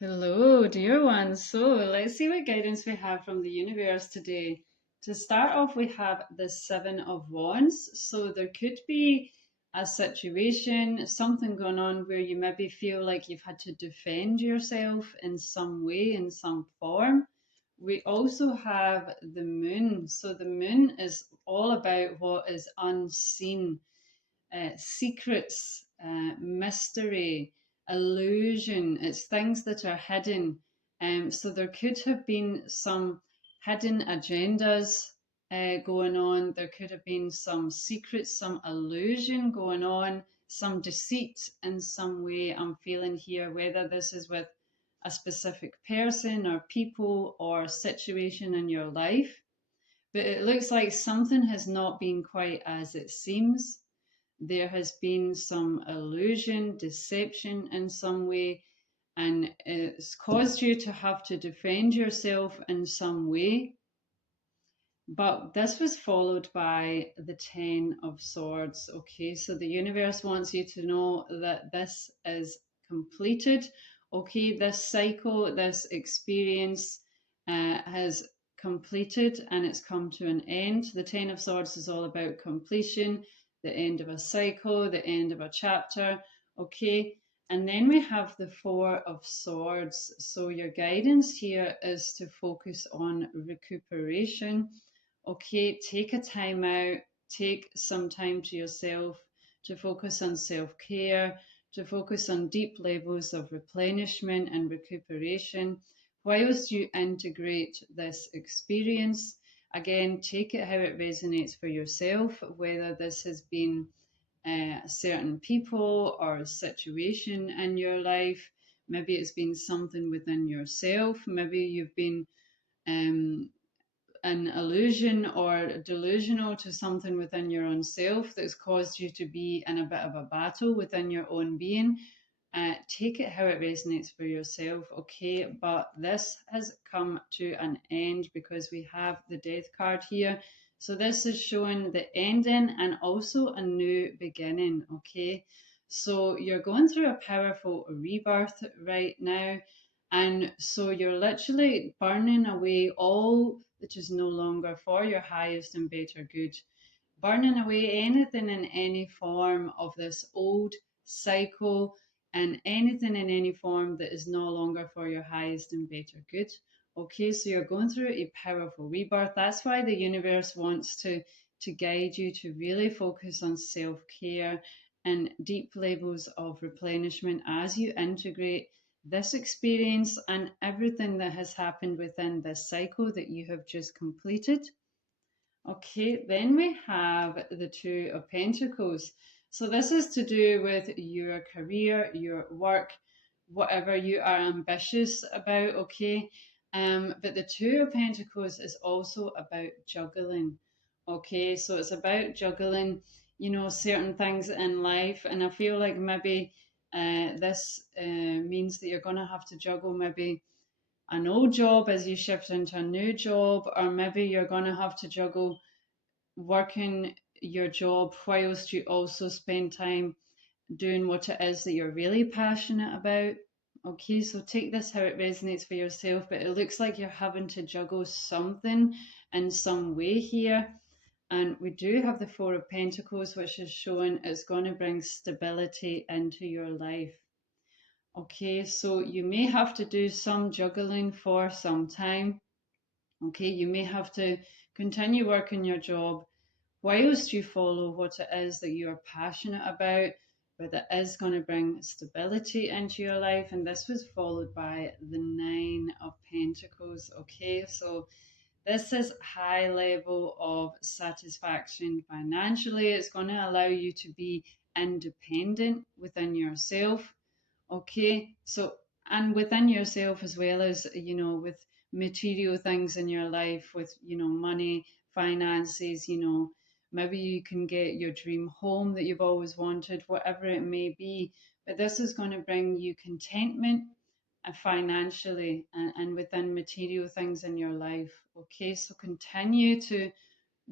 Hello, dear ones. So let's see what guidance we have from the universe today. To start off, we have the Seven of Wands. So there could be a situation, something going on where you maybe feel like you've had to defend yourself in some way, in some form. We also have the moon. So the moon is all about what is unseen, secrets, mystery, illusion. It's things that are hidden. So there could have been some hidden agendas going on. There could have been some secrets, some illusion going on, some deceit in some way. I'm feeling here, whether this is with a specific person or people or situation in your life. But it looks like something has not been quite as it seems. There has been some illusion, deception in some way, and it's caused you to have to defend yourself in some way. But this was followed by the Ten of Swords. Okay, so the universe wants you to know that this is completed. Okay, this cycle, this experience has completed and it's come to an end. The Ten of Swords is all about completion, the end of a cycle, the end of a chapter. Okay, and then we have the Four of Swords. So your guidance here is to focus on recuperation. Okay, take a time out, take some time to yourself to focus on self care, to focus on deep levels of replenishment and recuperation whilst you integrate this experience. Again, take it how it resonates for yourself, whether this has been certain people or a situation in your life. Maybe it's been something within yourself. Maybe you've been um, an illusion or delusional to something within your own self that's caused you to be in a bit of a battle within your own being. Take it how it resonates for yourself, okay? But this has come to an end because we have the death card here. So this is showing the ending and also a new beginning, okay? So you're going through a powerful rebirth right now. And so you're literally burning away all that is no longer for your highest and better good, burning away anything in any form of this old cycle and anything in any form that is no longer for your highest and better good. Okay, so you're going through a powerful rebirth. That's why the universe wants to guide you to really focus on self-care and deep levels of replenishment as you integrate this experience and everything that has happened within this cycle that you have just completed. Okay, then we have the Two of Pentacles. So this is to do with your career, your work, whatever you are ambitious about, okay? But the Two of Pentacles is also about juggling. Okay, so it's about juggling, certain things in life. And I feel like maybe this means that you're going to have to juggle maybe an old job as you shift into a new job, or maybe you're going to have to juggle working your job whilst you also spend time doing what it is that you're really passionate about. Okay, so take this how it resonates for yourself, but it looks like you're having to juggle something in some way here. And we do have the Four of Pentacles, which is showing it's going to bring stability into your life. Okay, so you may have to do some juggling for some time. Okay, you may have to continue working your job whilst you follow what it is that you are passionate about, but that is going to bring stability into your life. And this was followed by the Nine of Pentacles. Okay, so this is high level of satisfaction financially. It's going to allow you to be independent within yourself. Okay, so and within yourself as well as with material things in your life, with money, finances, maybe you can get your dream home that you've always wanted, whatever it may be. But this is going to bring you contentment financially and within material things in your life. Okay, so continue to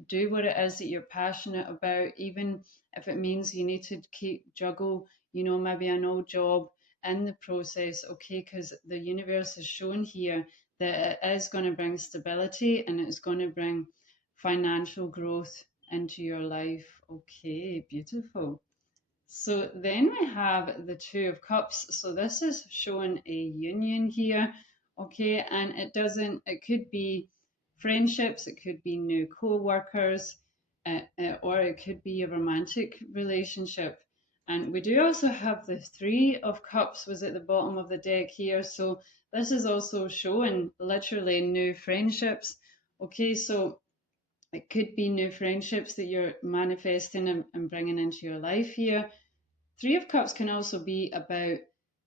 do what it is that you're passionate about, even if it means you need to keep juggle, maybe an old job in the process, okay, because the universe has shown here that it is going to bring stability and it's going to bring financial growth into your life. Okay, beautiful. So then we have the Two of Cups. So this is showing a union here, okay, and it could be friendships, it could be new co-workers, or it could be a romantic relationship. And we do also have the Three of Cups was at the bottom of the deck here. So this is also showing literally new friendships. Okay, so it could be new friendships that you're manifesting and bringing into your life here. Three of Cups can also be about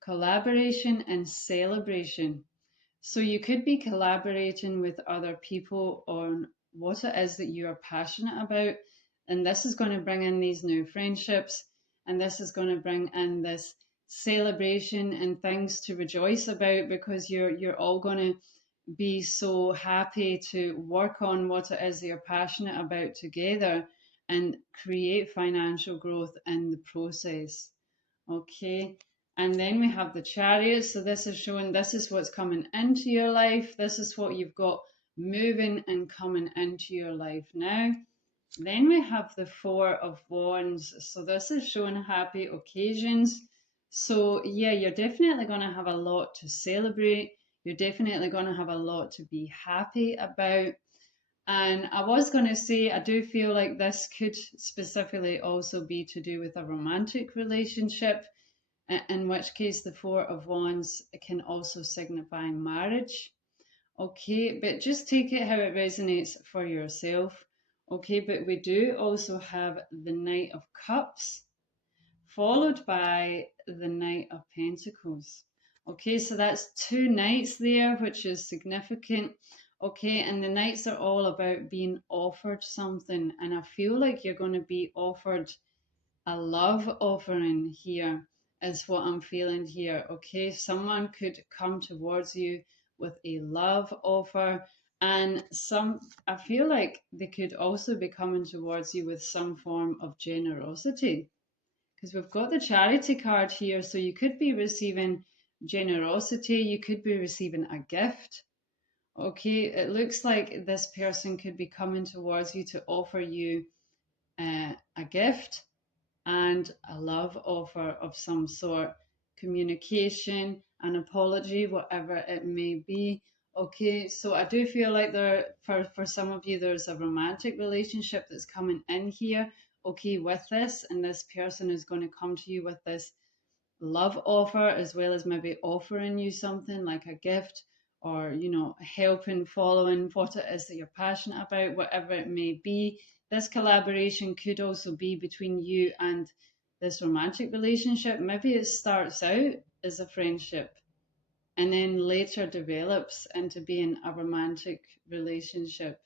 collaboration and celebration. So you could be collaborating with other people on what it is that you are passionate about. And this is going to bring in these new friendships. And this is going to bring in this celebration and things to rejoice about, because you're all going to be so happy to work on what it is that you're passionate about together and create financial growth in the process. Okay. And then we have the Chariot. So this is showing this is what's coming into your life. This is what you've got moving and coming into your life now. Then we have the Four of Wands. So this is showing happy occasions. So yeah, you're definitely going to have a lot to celebrate. You're definitely going to have a lot to be happy about. And I was going to say, I do feel like this could specifically also be to do with a romantic relationship, in which case the Four of Wands can also signify marriage. Okay, but just take it how it resonates for yourself. Okay, but we do also have the Knight of Cups, followed by the Knight of Pentacles. Okay, so that's two knights there, which is significant. Okay, and the knights are all about being offered something, and I feel like you're going to be offered a love offering here, is what I'm feeling here. Okay, someone could come towards you with a love offer, and I feel like they could also be coming towards you with some form of generosity, because we've got the charity card here. So you could be receiving generosity, you could be receiving a gift. Okay, it looks like this person could be coming towards you to offer you a gift and a love offer of some sort, communication, an apology, whatever it may be. Okay, so I do feel like for some of you, there's a romantic relationship that's coming in here, okay, with this, and this person is going to come to you with this love offer, as well as maybe offering you something like a gift, or helping following what it is that you're passionate about, whatever it may be. This collaboration could also be between you and this romantic relationship. Maybe it starts out as a friendship and then later develops into being a romantic relationship.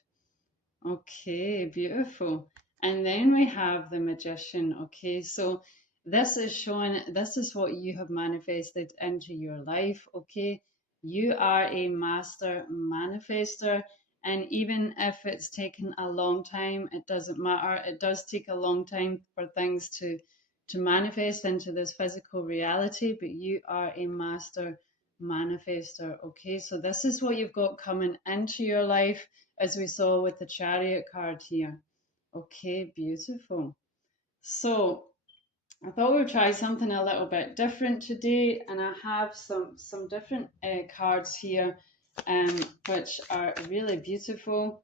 Okay, beautiful. And then we have the Magician. Okay, so this is showing, this is what you have manifested into your life. Okay, you are a master manifester. And even if it's taken a long time, it doesn't matter. It does take a long time for things to manifest into this physical reality, but you are a master manifester. Okay, so this is what you've got coming into your life, as we saw with the Chariot card here. Okay, beautiful. So I thought we'd try something a little bit different today, and I have some different cards here, which are really beautiful,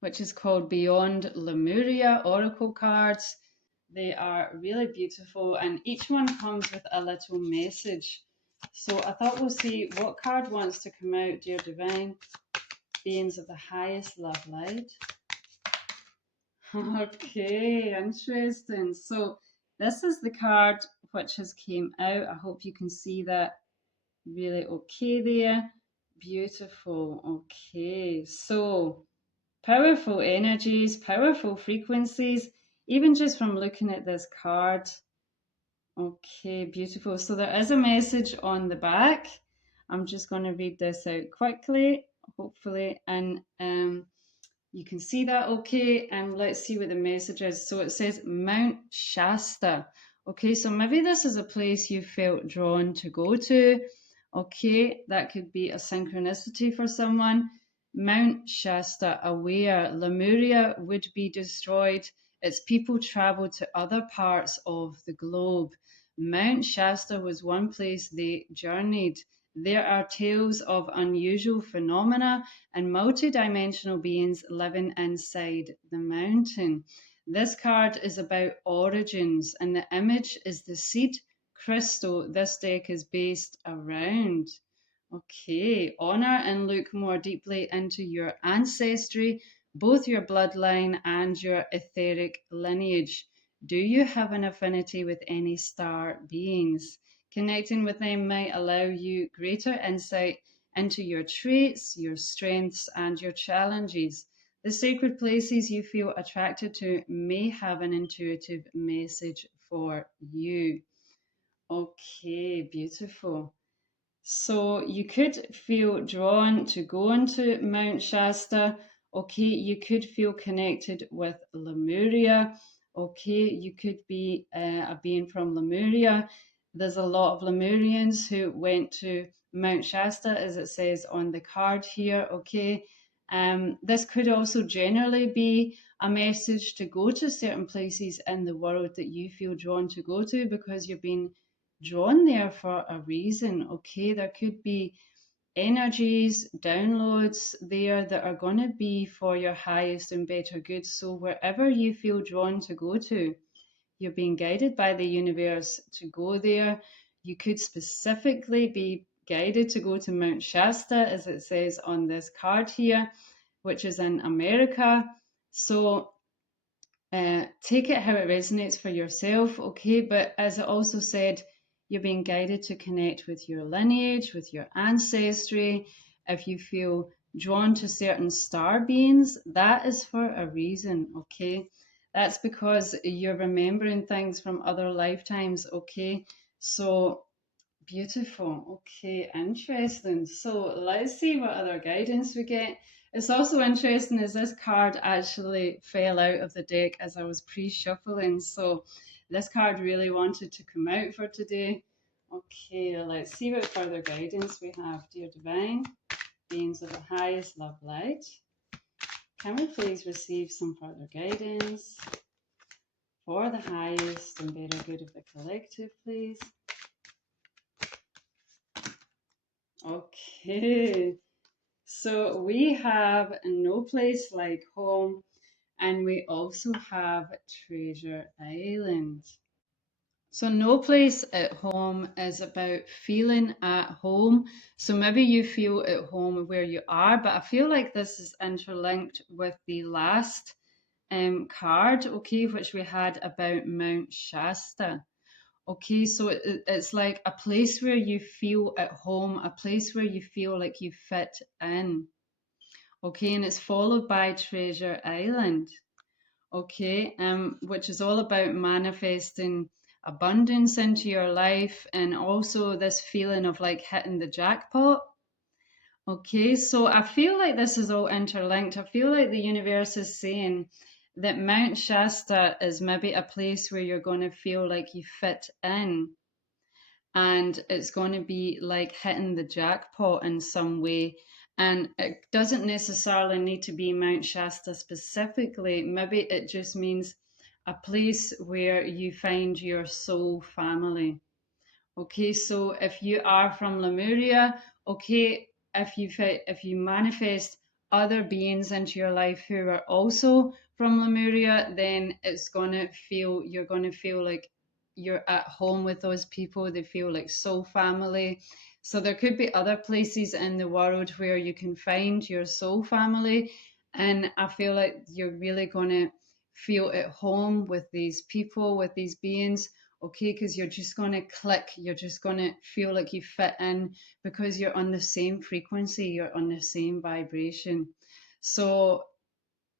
which is called Beyond Lemuria Oracle cards. They are really beautiful, and each one comes with a little message. So I thought we'll see what card wants to come out, dear divine beings of the highest love light. Okay, interesting. So this is the card which has came out. I hope you can see that really okay there. Beautiful. Okay, so powerful energies, powerful frequencies, even just from looking at this card. Okay, beautiful. So there is a message on the back. I'm just going to read this out quickly, hopefully, and you can see that okay. And let's see what the message is. So it says Mount Shasta. Okay, so maybe this is a place you felt drawn to go to. Okay, that could be a synchronicity for someone. Mount Shasta aware, Lemuria would be destroyed. Its people traveled to other parts of the globe. Mount Shasta was one place they journeyed. There are tales of unusual phenomena and multidimensional beings living inside the mountain. This card is about origins, and the image is the seed crystal this deck is based around. Okay, honor and look more deeply into your ancestry, both your bloodline and your etheric lineage. Do you have an affinity with any star beings? Connecting with them might allow you greater insight into your traits, your strengths, and your challenges. The sacred places you feel attracted to may have an intuitive message for you. Okay, beautiful. So you could feel drawn to go into Mount Shasta. Okay, you could feel connected with Lemuria. Okay, you could be a being from Lemuria. There's a lot of Lemurians who went to Mount Shasta, as it says on the card here. Okay, this could also generally be a message to go to certain places in the world that you feel drawn to go to because you've been drawn there for a reason. Okay, there could be energies, downloads there that are going to be for your highest and better good. So, wherever you feel drawn to go to, you're being guided by the universe to go there. You could specifically be guided to go to Mount Shasta, as it says on this card here, which is in America. So, take it how it resonates for yourself, okay? But as it also said, you're being guided to connect with your lineage, with your ancestry. If you feel drawn to certain star beings, that is for a reason, okay? That's because you're remembering things from other lifetimes, okay? So beautiful. Okay, interesting. So let's see what other guidance we get. It's also interesting as this card actually fell out of the deck as I was pre-shuffling. So this card really wanted to come out for today. Okay, let's see what further guidance we have. Dear Divine, beings of the highest love light, can we please receive some further guidance for the highest and better good of the collective, please? Okay. So we have No Place Like Home, and we also have Treasure Island. So No Place at Home is about feeling at home. So maybe you feel at home where you are, but I feel like this is interlinked with the last card, okay, which we had about Mount Shasta. Okay, so it's like a place where you feel at home, a place where you feel like you fit in. Okay, and it's followed by Treasure Island. Okay, which is all about manifesting abundance into your life and also this feeling of like hitting the jackpot. Okay, so I feel like this is all interlinked. I feel like the universe is saying that Mount Shasta is maybe a place where you're going to feel like you fit in and it's going to be like hitting the jackpot in some way. And it doesn't necessarily need to be Mount Shasta specifically. Maybe it just means a place where you find your soul family. Okay, so if you are from Lemuria, okay, if you manifest other beings into your life who are also from Lemuria, then it's gonna feel you're gonna feel like you're at home with those people. They feel like soul family. So there could be other places in the world where you can find your soul family, and I feel like you're really gonna feel at home with these people, with these beings, okay, because you're just going to click, you're just going to feel like you fit in because you're on the same frequency, you're on the same vibration. So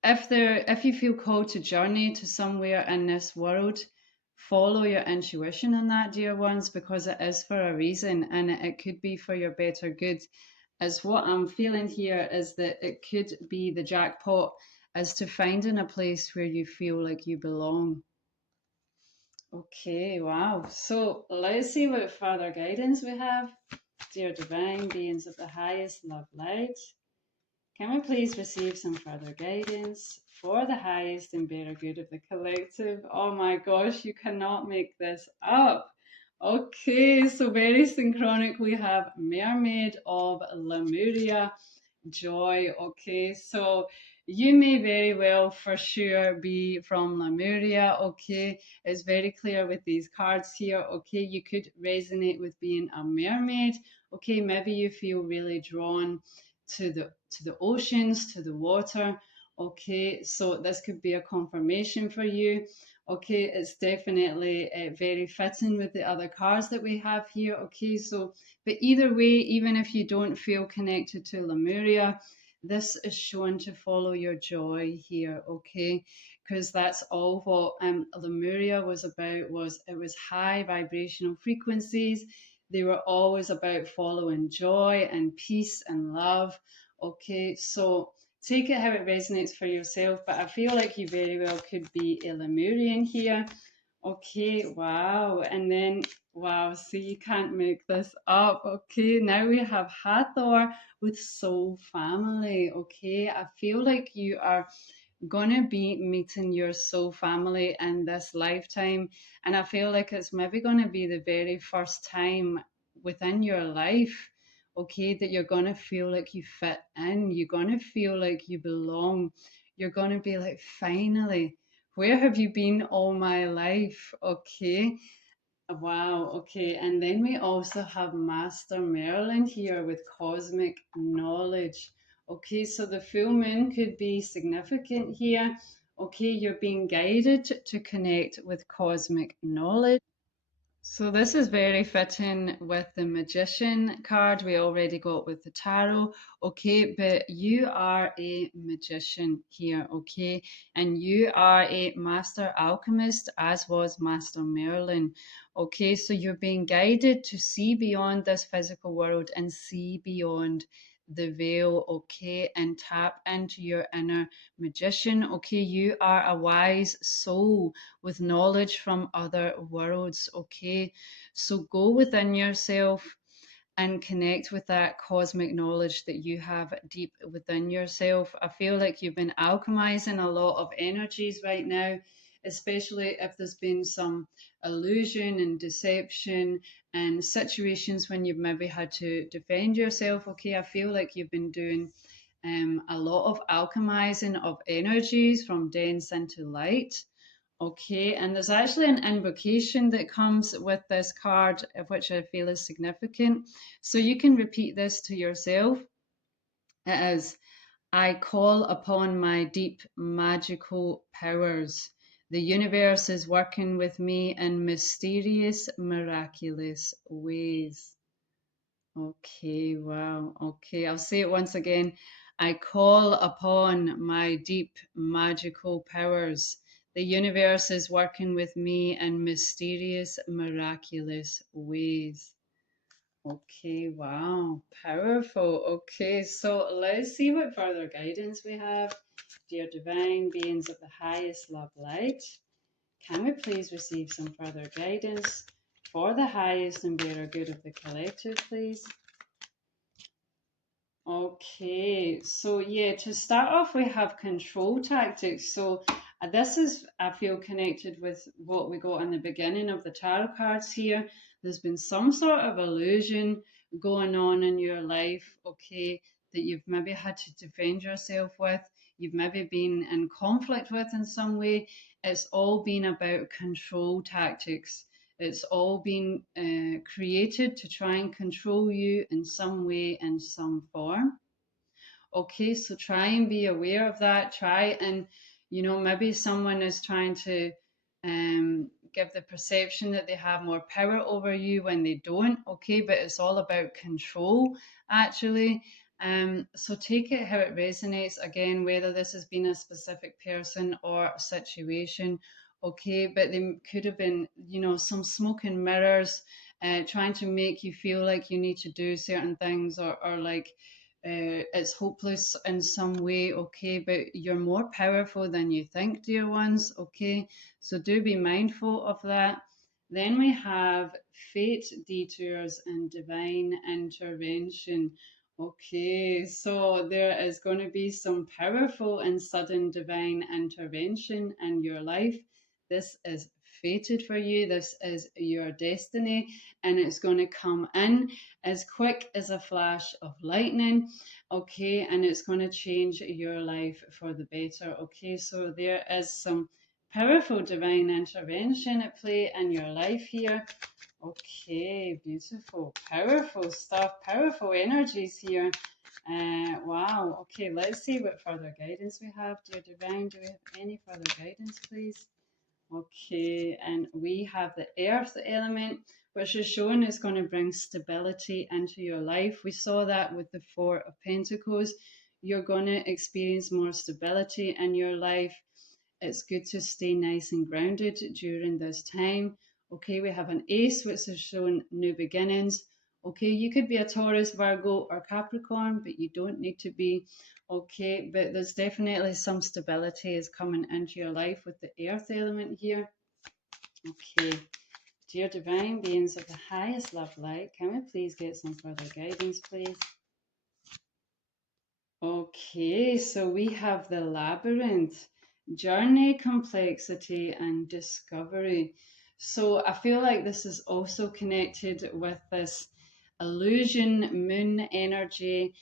if you feel called to journey to somewhere in this world, follow your intuition on that, dear ones, because it is for a reason and it could be for your better good. As what I'm feeling here is that it could be the jackpot as to finding a place where you feel like you belong. Okay, wow. So let's see what further guidance we have. Dear divine beings of the highest love light, can we please receive some further guidance for the highest and better good of the collective? Oh my gosh, you cannot make this up. Okay, so very synchronic. We have Mermaid of Lemuria, Joy. Okay, so you may very well for sure be from Lemuria. Okay, it's very clear with these cards here. Okay, you could resonate with being a mermaid. Okay, maybe you feel really drawn to the oceans, to the water. Okay, so this could be a confirmation for you. Okay, it's definitely very fitting with the other cards that we have here. Okay, so but either way, even if you don't feel connected to Lemuria, this is shown to follow your joy here. Okay, because that's all what Lemuria was about. Was it was high vibrational frequencies. They were always about following joy and peace and love. Okay, so take it how it resonates for yourself, but I feel like you very well could be a Lemurian here. Okay, wow. And then, wow, see, you can't make this up. Okay, now we have Hathor with Soul Family. Okay, I feel like you are gonna be meeting your soul family in this lifetime, and I feel like it's maybe gonna be the very first time within your life, okay, that you're gonna feel like you fit in, you're gonna feel like you belong, you're gonna be like, finally, where have you been all my life? Okay. Wow, okay. And then we also have Master Merlin here with cosmic knowledge. Okay, so the full moon could be significant here. Okay, you're being guided to connect with cosmic knowledge. So this is very fitting with the magician card we already got with the tarot. Okay, but you are a magician here, okay? And you are a master alchemist, as was Master Merlin. Okay, so you're being guided to see beyond this physical world and see beyond the veil, okay, and tap into your inner magician. Okay, you are a wise soul with knowledge from other worlds. Okay, so go within yourself and connect with that cosmic knowledge that you have deep within yourself. I feel like you've been alchemizing a lot of energies right now, especially if there's been some illusion and deception and situations when you've maybe had to defend yourself. Okay, I feel like you've been doing a lot of alchemizing of energies from dense into light. Okay, and there's actually an invocation that comes with this card, which I feel is significant. So you can repeat this to yourself. It is, I call upon my deep magical powers. The universe is working with me in mysterious, miraculous ways. Okay, wow. Okay, I'll say it once again. I call upon my deep magical powers. The universe is working with me in mysterious, miraculous ways. Okay, wow. Powerful. Okay, so let's see what further guidance we have. Dear divine beings of the highest love light, can we please receive some further guidance for the highest and better good of the collective, please? Okay, so yeah, to start off, we have control tactics. So this is, I feel, connected with what we got in the beginning of the tarot cards here. There's been some sort of illusion going on in your life, okay, that you've maybe had to defend yourself with, you've maybe been in conflict with in some way. It's all been about control tactics. It's all been created to try and control you in some way, in some form. Okay, so try and be aware of that. Try and, maybe someone is trying to give the perception that they have more power over you when they don't. Okay, but it's all about control, actually. So take it how it resonates. Again, whether this has been a specific person or a situation. Okay, but they could have been, some smoke and mirrors trying to make you feel like you need to do certain things or like it's hopeless in some way, okay, but you're more powerful than you think, dear ones, okay, so do be mindful of that. Then we have fate, detours, and divine intervention. Okay, so there is going to be some powerful and sudden divine intervention in your life. This is fated for you, this is your destiny, and it's going to come in as quick as a flash of lightning. Okay, and it's going to change your life for the better. Okay, so there is some powerful divine intervention at play in your life here. Okay, beautiful, powerful stuff, powerful energies here. Wow. Okay, let's see what further guidance we have. Dear Divine, do we have any further guidance, please? Okay, and we have the earth element, which is shown is going to bring stability into your life. We saw that with the Four of Pentacles. You're going to experience more stability in your life. It's good to stay nice and grounded during this time. Okay, we have an ace, which is showing new beginnings. Okay, you could be a Taurus, Virgo, or Capricorn, but you don't need to be. Okay, but there's definitely some stability is coming into your life with the earth element here. Okay, dear divine beings of the highest love light, can we please get some further guidance, please? Okay, so we have the labyrinth, journey, complexity, and discovery. So I feel like this is also connected with this illusion, moon energy,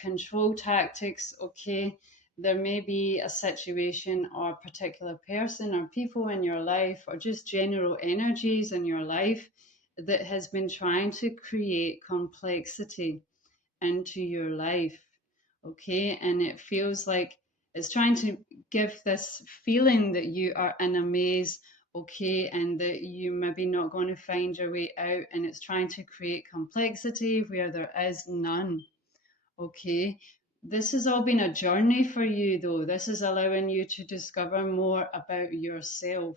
control tactics. Okay, there may be a situation or particular person or people in your life, or just general energies in your life that has been trying to create complexity into your life. Okay, and it feels like it's trying to give this feeling that you are in a maze, okay, and that you maybe not going to find your way out, and it's trying to create complexity where there is none. Okay, this has all been a journey for you, though. This is allowing you to discover more about yourself.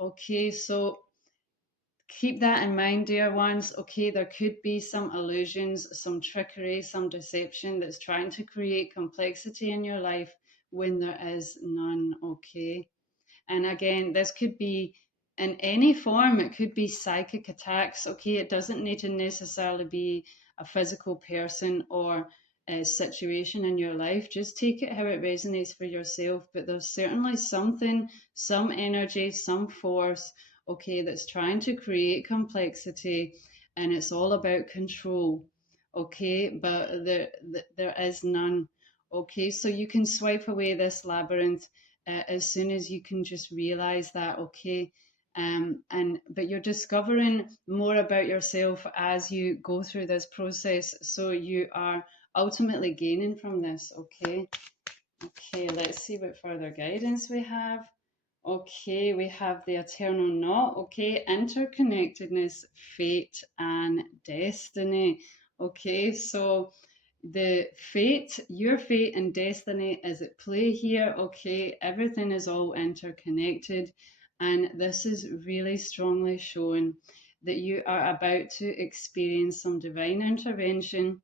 Okay, so keep that in mind, dear ones. Okay, there could be some illusions, some trickery, some deception that's trying to create complexity in your life when there is none. Okay, and again, this could be in any form. It could be psychic attacks. Okay, it doesn't need to necessarily be a physical person or a situation in your life. Just take it how it resonates for yourself. But there's certainly something, some energy, some force, okay, that's trying to create complexity, and it's all about control. Okay, but there is none. Okay, so you can swipe away this labyrinth as soon as you can just realize that. Okay, and but you're discovering more about yourself as you go through this process, so you are ultimately gaining from this. Okay, okay, let's see what further guidance we have. Okay, we have the eternal knot. Okay, interconnectedness, fate, and destiny. Okay, so the fate, your fate and destiny is at play here. Okay, everything is all interconnected, and this is really strongly showing that you are about to experience some divine intervention,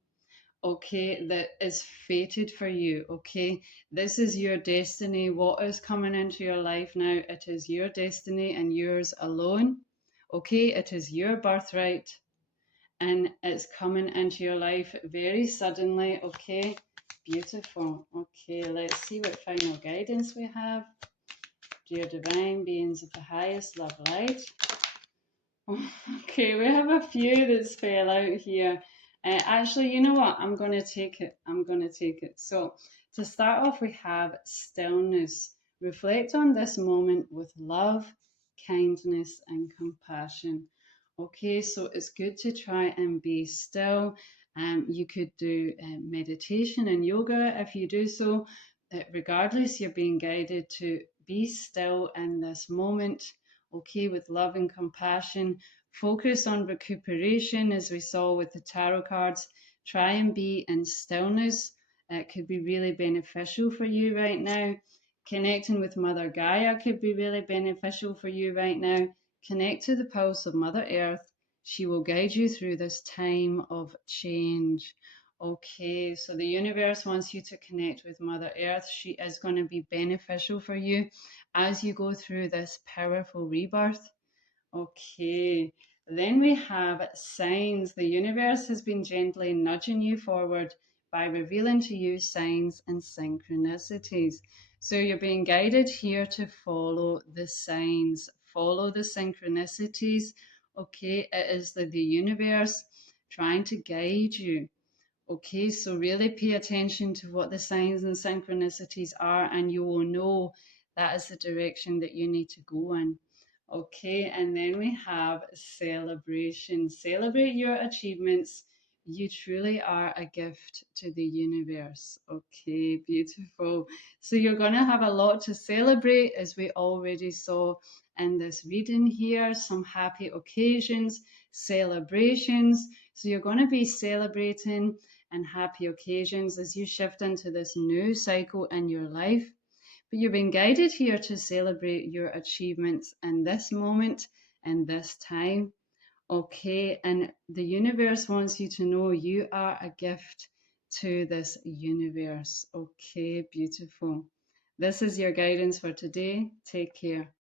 okay, that is fated for you. Okay, this is your destiny. What is coming into your life now, it is your destiny and yours alone. Okay, it is your birthright, and it's coming into your life very suddenly. Okay, beautiful. Okay, let's see what final guidance we have. Dear divine beings of the highest love light. Okay, we have a few that's fell out here. Actually, you know what? I'm going to take it. I'm going to take it. So, to start off, we have stillness. Reflect on this moment with love, kindness, and compassion. Okay, so it's good to try and be still. You could do meditation and yoga if you do so. Regardless, you're being guided to be still in this moment, okay, with love and compassion. Focus on recuperation, as we saw with the tarot cards. Try and be in stillness. It could be really beneficial for you right now. Connecting with Mother Gaia could be really beneficial for you right now. Connect to the pulse of Mother Earth. She will guide you through this time of change. Okay, so the universe wants you to connect with Mother Earth. She is going to be beneficial for you as you go through this powerful rebirth. Okay, then we have signs. The universe has been gently nudging you forward by revealing to you signs and synchronicities. So you're being guided here to follow the signs, follow the synchronicities. Okay, it is the universe trying to guide you. Okay, so really pay attention to what the signs and synchronicities are, and you will know that is the direction that you need to go in. Okay, and then we have celebration. Celebrate your achievements. You truly are a gift to the universe. Okay, beautiful. So you're going to have a lot to celebrate, as we already saw in this reading here. Some happy occasions, celebrations. So you're going to be celebrating and happy occasions as you shift into this new cycle in your life. But you've been guided here to celebrate your achievements in this moment and this time. Okay, and the universe wants you to know you are a gift to this universe. Okay, beautiful. This is your guidance for today. Take care.